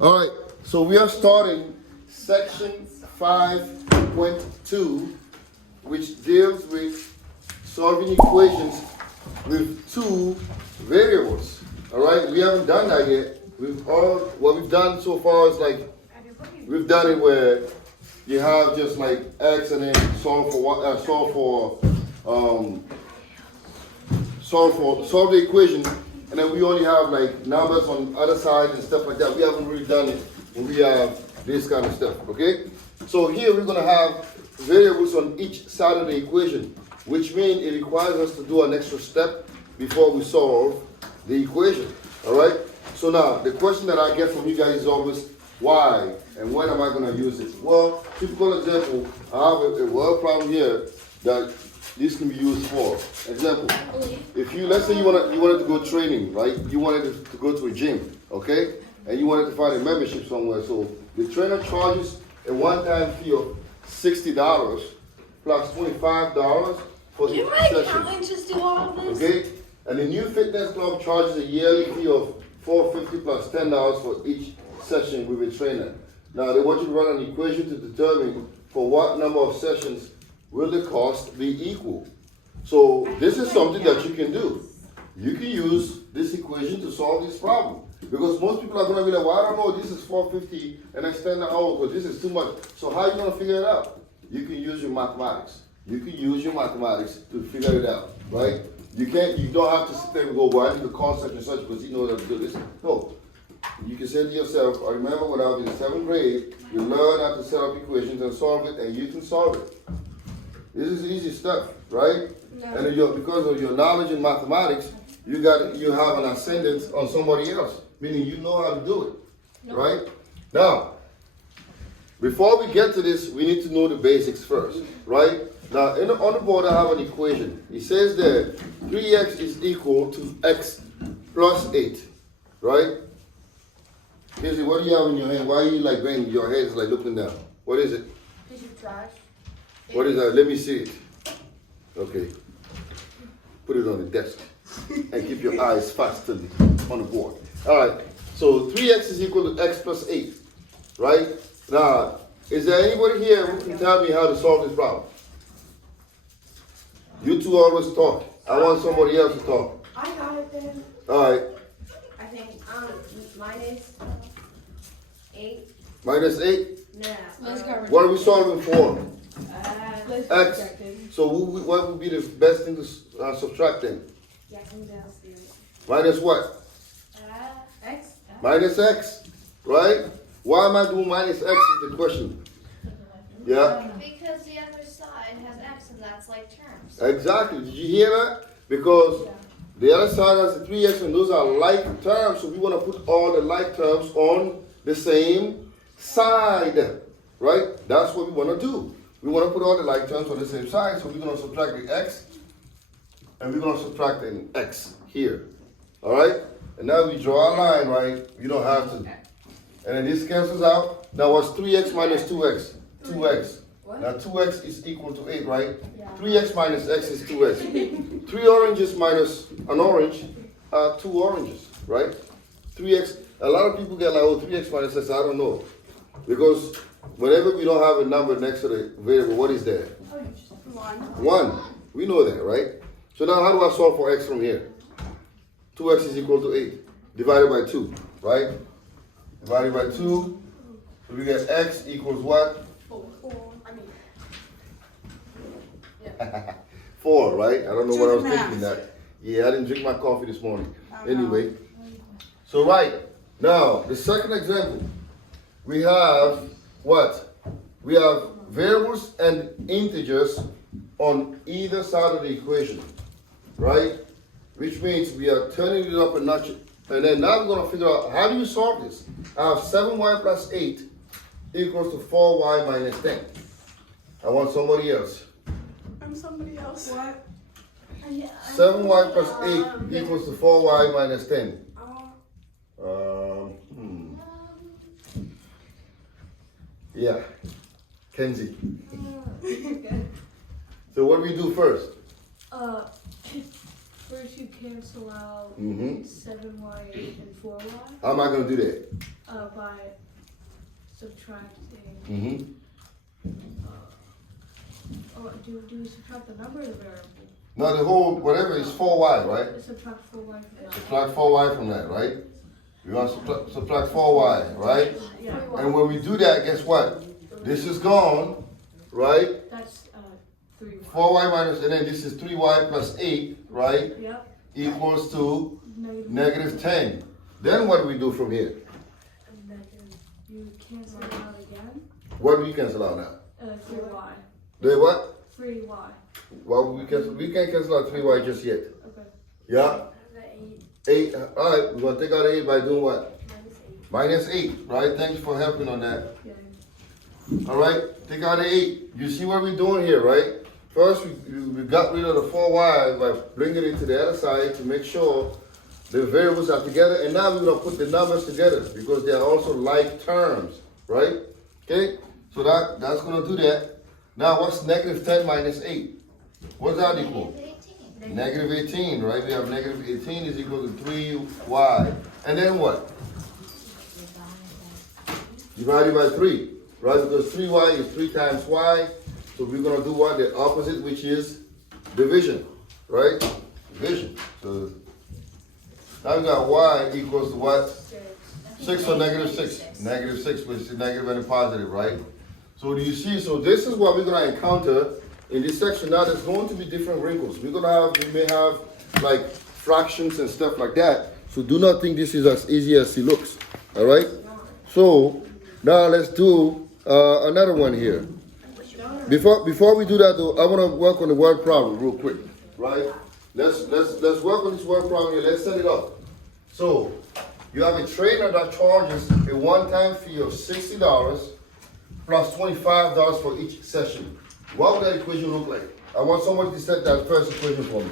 All right, so we are starting section 5.2, which deals with solving equations with two variables. All right, we haven't done that yet. What we've done so far is like we've done it where you have just like x and then solve the equation, and then we only have like numbers on the other side and stuff like that. We haven't really done it when we have this kind of stuff, okay? So here we're gonna have variables on each side of the equation, which means it requires us to do an extra step before we solve the equation, all right? So now, the question that I get from you guys is always, why and when am I gonna use it? Well, typical example, I have a word problem here that this can be used for. Example, if let's say you wanted to go training, right? You wanted to go to a gym, okay? And you wanted to find a membership somewhere. So the trainer charges a one-time fee of $60 plus $25 for each session. Just do all of this? Okay? And the new fitness club charges a yearly fee of $450 plus $10 for each session with a trainer. Now they want you to run an equation to determine for what number of sessions will the cost be equal. So this is something that you can do. You can use this equation to solve this problem. Because most people are going to be like, well, I don't know, this is $450 and extend the hour because this is too much. So how are you going to figure it out? You can use your mathematics. You can use your mathematics to figure it out, right? You don't have to sit there and go, well, I need to call such and such because you know how to do this. No. You can say to yourself, I remember when I was in 7th grade, you learn how to set up equations and solve it, and you can solve it. This is easy stuff, right? Yeah. And because of your knowledge in mathematics, you have an ascendance on somebody else, meaning you know how to do it, right? Now, before we get to this, we need to know the basics first, right? Now, on the board, I have an equation. It says that 3x is equal to x plus 8, right? Casey, what do you have in your hand? Why are you like banging your head is like looking down? What is it? Because you're trash. What is that? Let me see it. Okay. Put it on the desk. And keep your eyes fastened on the board. All right. So 3x is equal to x plus 8. Right? Now, is there anybody here who can tell me how to solve this problem? You two always talk. I want somebody else to talk. I got it then. All right. I think minus 8. Minus 8? No. What are we solving for? X. Subtracting. So what would be the best thing to subtract then? Yeah, I'm downstairs. Minus what? X. Minus x, right? Why am I doing minus x is the question. Yeah? Because the other side has x and that's like terms. Exactly. Did you hear that? Because the other side has the 3x and those are like terms. So we want to put all the like terms on the same side, right? That's what we want to do. We want to put all the like terms on the same side. So we're going to subtract the x and we're going to subtract an x here. All right? And now we draw a line, right? You don't have to. And then this cancels out. Now what's 3x minus 2x? 2x. Now 2x is equal to 8, right? 3x minus x is 2x. 3 oranges minus an orange are 2 oranges, right? 3x, a lot of people get like, oh, 3x minus x, I don't know. Because whenever we don't have a number next to the variable, what is there? 1. We know that, right? So now how do I solve for x from here? 2x is equal to 8, divided by 2, right? Divided by 2, so we get x equals what? 4, right? I don't know what I was thinking that. Yeah, I didn't drink my coffee this morning. Anyway, so right, now the second example, we have what? We have variables and integers on either side of the equation, right? Which means we are turning it up a notch. And then now we're going to figure out, how do you solve this? I have 7y plus 8 equals to 4y minus 10. I want somebody else. I'm somebody else. What? 7y plus 8 equals to 4y minus 10. Yeah, Kenzie. So what do we do first? First you cancel out 7y and 4y. How am I going to do that? by subtracting, Mm-hmm. or do we subtract the number of the variable? Now the whole, whatever is 4y, right? Subtract 4y from that. Subtract 4y from that, right? We want to subtract 4y, right? Yeah, And when we do that, guess what? This is gone, right? that's 3y. 4y minus, and then this is 3y plus 8, right? Yep, Equals to negative. negative 10. Then what do we do from here? You cancel it out again. What do we cancel out now? 3y. The what? 3y. Well, we can't cancel out 3y just yet. Okay. Yeah? 8. Alright, we're gonna take out 8 by doing what? Minus 8, right? Thanks for helping on that. Yeah. Alright, take out the 8. You see what we're doing here, right? First, we got rid of the 4y by bringing it to the other side to make sure the variables are together. And now we're going to put the numbers together because they are also like terms, right? Okay, so that's going to do that. Now, what's negative 10 minus 8? What's that equal? -18. Negative 18, right? We have negative 18 is equal to 3y. And then what? Divided by 3, right? Because 3y is 3 times y. So we're going to do what? The opposite, which is division, right? Division. So now we got y equals to what? 6 or negative 6? Negative 6, which is negative and a positive, right? So do you see? So this is what we're going to encounter in this section. Now there's going to be different wrinkles. We may have like fractions and stuff like that. So do not think this is as easy as it looks, all right? So now let's do another one here. Before we do that though, I want to work on the word problem real quick, right? Let's work on this word problem here. Let's set it up. So you have a trainer that charges a one-time fee of $60 plus $25 for each session. What would that equation look like? I want somebody to set that first equation for me.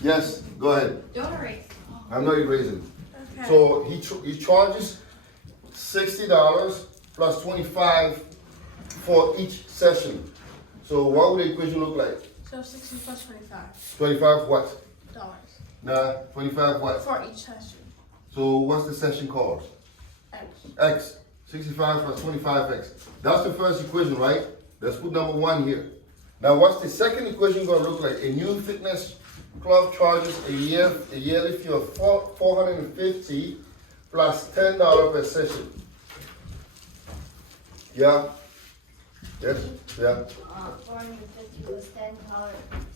Yes, go ahead. Don't erase. I'm not erasing. Okay. So he charges $60 plus $25 for each session. So what would the equation look like? So 60 plus 25 25 what? dollars Nah, 25 what? for each session. So what's the session called? X. X. 65 plus 25x. That's the first equation, right? Let's put number 1 here. Now what's the second equation going to look like? A new fitness club charges a yearly fee of $450 plus $10 per session. Yeah? Yes? Yeah? 450 plus $10,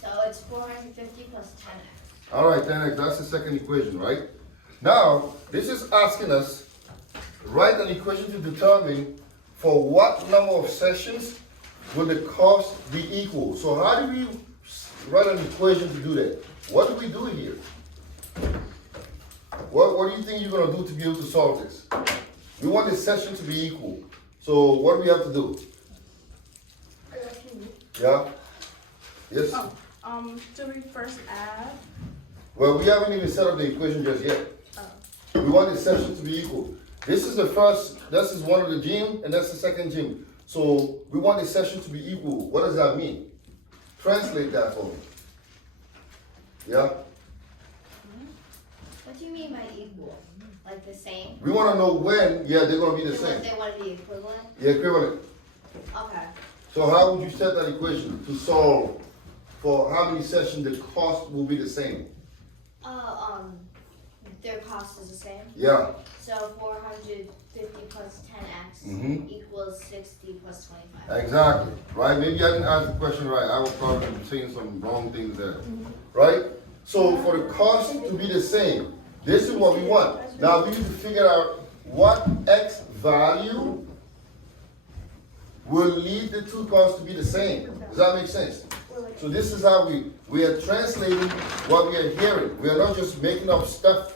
so it's 450 plus 10x. All right, 10x, that's the second equation, right? Now, this is asking us, write an equation to determine for what number of sessions will the cost be equal. So how do we write an equation to do that? What do we do here? What do you think you're going to do to be able to solve this? We want the session to be equal. So what do we have to do? Yeah? Yes? Do we first add? Well, we haven't even set up the equation just yet. We want the session to be equal. This is the first, this is one of the gym, and that's the second gym. So we want the session to be equal. What does that mean? Translate that for me. Yeah? What do you mean by equal? Like the same? We want to know when, yeah, they're going to be the They same. want to be equivalent? Yeah, equivalent. Okay. So how would you set that equation to solve for how many sessions the cost will be the same? Their cost is the same. Yeah. So 450 plus 10x Mhm. equals 60 plus 25. Exactly. Right? Maybe I didn't ask the question right. I was probably saying some wrong things there. Right? So for the cost to be the same, this is what we want. Now we need to figure out what X value will lead the two costs to be the same. Does that make sense? So this is how we are translating what we are hearing. We are not just making up stuff,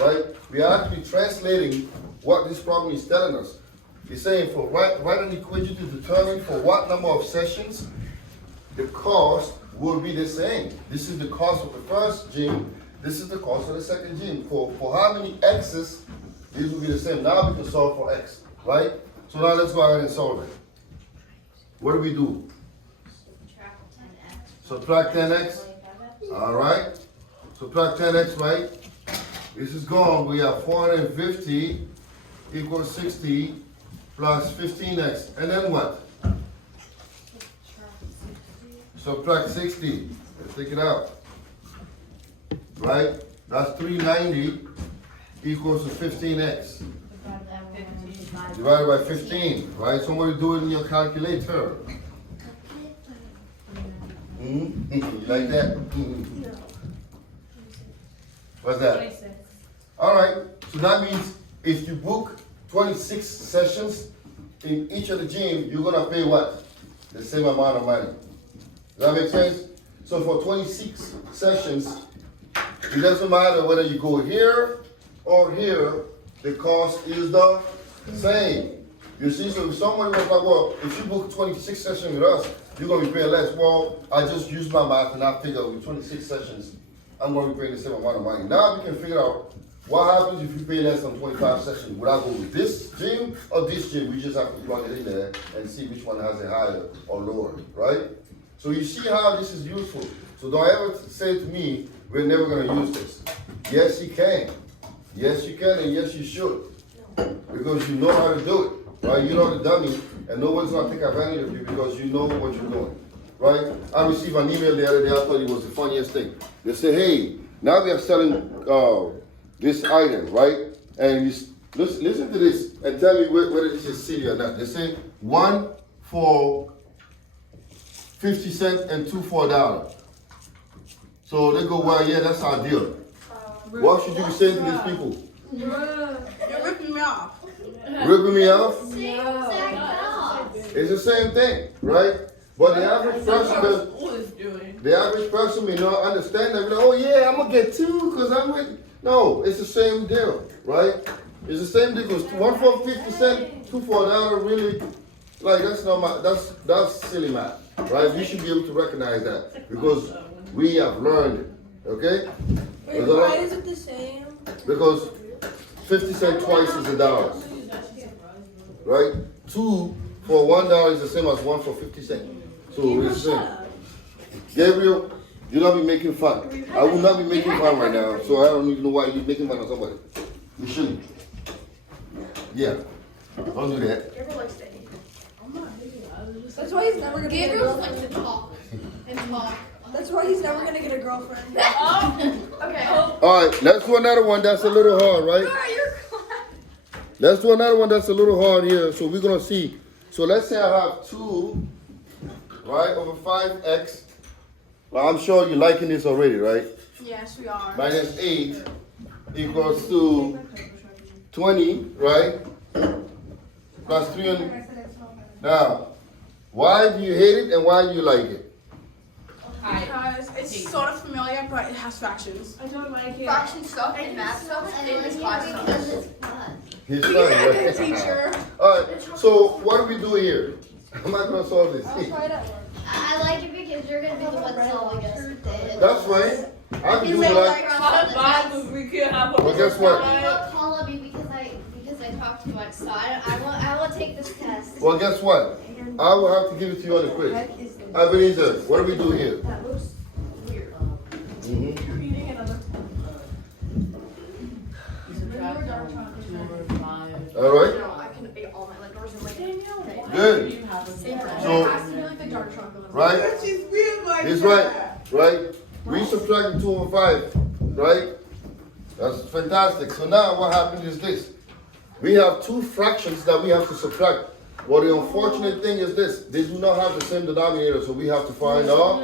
right? We are actually translating what this problem is telling us. It's saying for write an equation to determine for what number of sessions the cost will be the same. This is the cost of the first gym. This is the cost of the second gym. For how many x's, this will be the same. Now we can solve for x, right? So now let's go ahead and solve it. What do we do? Subtract 10x. Subtract 10x. 25x. All right. Subtract 10x, right? This is gone. We have 450 equals 60 plus 15x. And then what? Subtract 60. Let's take it out. Right? That's 390 equals to 15x. Divided by 15. Right? Somebody do it in your calculator. You like that? What's that? 26. Alright, so that means if you book 26 sessions in each of the gym, you're gonna pay what? The same amount of money. Does that make sense? So for 26 sessions, it doesn't matter whether you go here or here, the cost is the same. You see, so if someone was like, well, if you book 26 sessions with us, you're gonna be paying less. Well, I just used my math and I figured with 26 sessions, I'm gonna be paying the same amount of money. Now we can figure out what happens if you pay less than 25 sessions. Would I go with this gym or this gym? We just have to plug it in there and see which one has a higher or lower, right? So you see how this is useful. So don't ever say to me, we're never gonna use this. Yes, you can. Yes, you can, and yes, you should. Because you know how to do it, right? You're not a dummy, and nobody's gonna take advantage of you because you know what you're doing, right? I received an email the other day, I thought it was the funniest thing. They say, hey, now we are selling this item, right? And you listen to this and tell me whether this is silly or not. They say 1 for 50 cents and 2 for $1. So they go, well, yeah, that's our deal. What should you be saying to these people? You're ripping me off. Ripping me off? Same exact cost. It's the same thing, right? But the average person the average person may not understand that. Like, oh yeah, I'm gonna get 2 because I'm with. No, it's the same deal, right? It's the same deal. Because 1 for 50 cents, 2 for $1, really, like that's not my, that's silly math, right? We should be able to recognize that because we have learned it, okay? Wait, why is it the same? Because 50 cents twice is $1, right? 2 for $1 is the same as 1 for 50 cents. So it's the same. Gabriel, you'll not be making fun. I will not be making fun right now, so I don't even know why you're making fun of somebody. You shouldn't. Yeah. Don't do that. Gabriel likes to eat. That's why he's never gonna get a Gabriel girlfriend. likes to talk and talk. That's why he's never gonna get a girlfriend. Okay. Alright, let's do another one that's a little hard, right? Let's do another one that's a little hard here. So we're gonna see. So let's say I have 2, right, over 5x. Well, I'm sure you're liking this already, right? Yes, we are. Minus 8 equals to 20, right? Plus 300. Now, why do you hate it and why do you like it? Because it's sort of familiar, but it has fractions. I told my kid. Fraction stuff and math stuff And in I this like class it stuff. because it's fun. His son, right? Teacher. Alright, so what are we doing here? I'm not gonna solve this. I like it because you're gonna be the one solving us. That's right. I can do what I. Well, guess what? You won't call on me because I talk too much, so I will take this test. Well, guess what? I will have to give it to you on the quiz. Ebenezer, what do we do here? That looks weird. Mhm. You're eating another. Alright, No, I can eat all my like doors and like Daniel. good. So, I really like the dark chocolate. right? He's right, right? We subtracted 2 over 5, right? That's fantastic. So now what happened is this. We have 2 fractions that we have to subtract. Well, the unfortunate thing is this. They do not have the same denominator, so we have to find our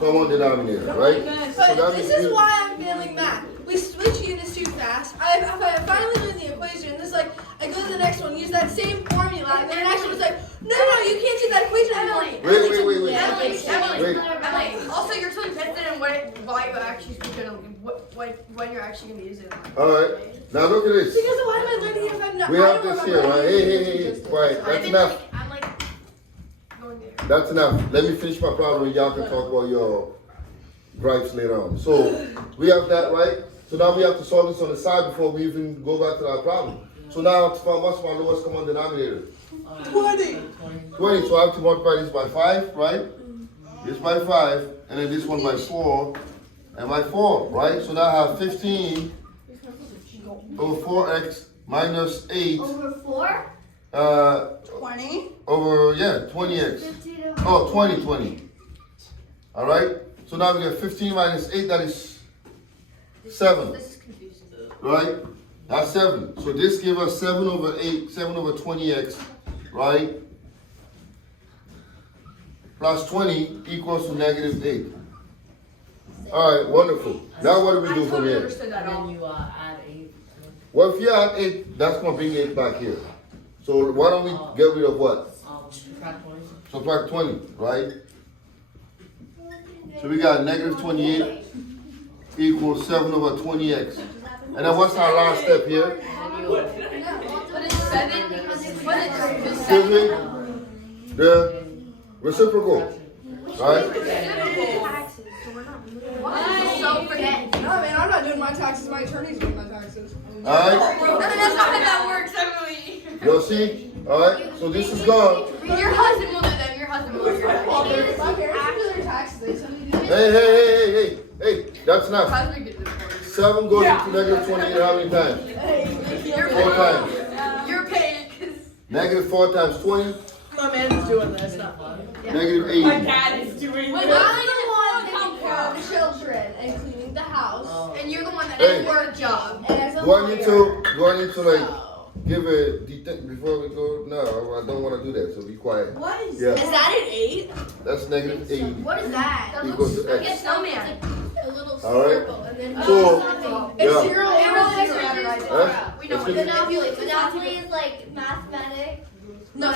common denominator, right? So that But means this is we- why I'm failing math. We switch units too fast. I finally learned the equation. It's like I go to the next one, use that same formula, and then the next one was like, no, you can't use that equation anymore. Emily, Wait. Emily. Also, you're totally pissed in why you actually when you're actually gonna use it. Alright, now look at this. Because why am I learning if I'm not? We I have don't this remember here, how right? to Hey, use it. quiet. That's enough. I'm like going there. That's enough. Let me finish my problem and y'all can talk about your gripes later on. So we have that, right? So now we have to solve this on the side before we even go back to our problem. So now I have to find what's my lowest common denominator. 20. 20, so I have to multiply this by 5, right? This by 5, and then this one by 4, and by 4, right? So now I have 15 over 4x minus 8 Over 4? 20. over, 20x. 15 over Oh, 20. Alright? So now we get 15 minus 8, that is 7. This is confusing. Right? That's 7. So this gives us 7 over 8, 7 over 20x, right? Plus 20 equals to negative 8. Alright, wonderful. Now what do we I do from totally here? understood that And all. then you add 8. Well, if you add 8, that's going to bring 8 back here. So why don't we get rid of what? Subtract 20. Subtract 20, right? So we got negative 28 equals 7 over 20x. And then what's our last step here? And then you But it's 7 because it's what it's Excuse me? The reciprocal, right? So forget. No, man, I'm not doing my taxes. My attorney's doing my taxes. Alright? No, that's not how that works, Emily. You'll see? Alright? So this is gone. Your husband will do them. Your husband will do Well, them. my parents do their taxes. They send me to Hey, that's Your enough. husband gets it for 7 goes into negative 28 how many times? you. You're 4 times. You're paid because Negative 4 times 20, My man's doing this, not fun. negative 80. dad is doing I'm the one taking care of the children and cleaning the house. and you're the one that Hey. did your job. And as a Do I need lawyer, to like so- give a detect before we go? No, I don't want to do that, so be quiet. What is Yeah. Is that an 8? That's negative 80 What is that? That equals looks to like a X. snowman. A little Alright. circle and then So, It's yeah. 0 It really and is 0. Huh? We know It's what gonna- it is. Monopoly is like mathematics. No,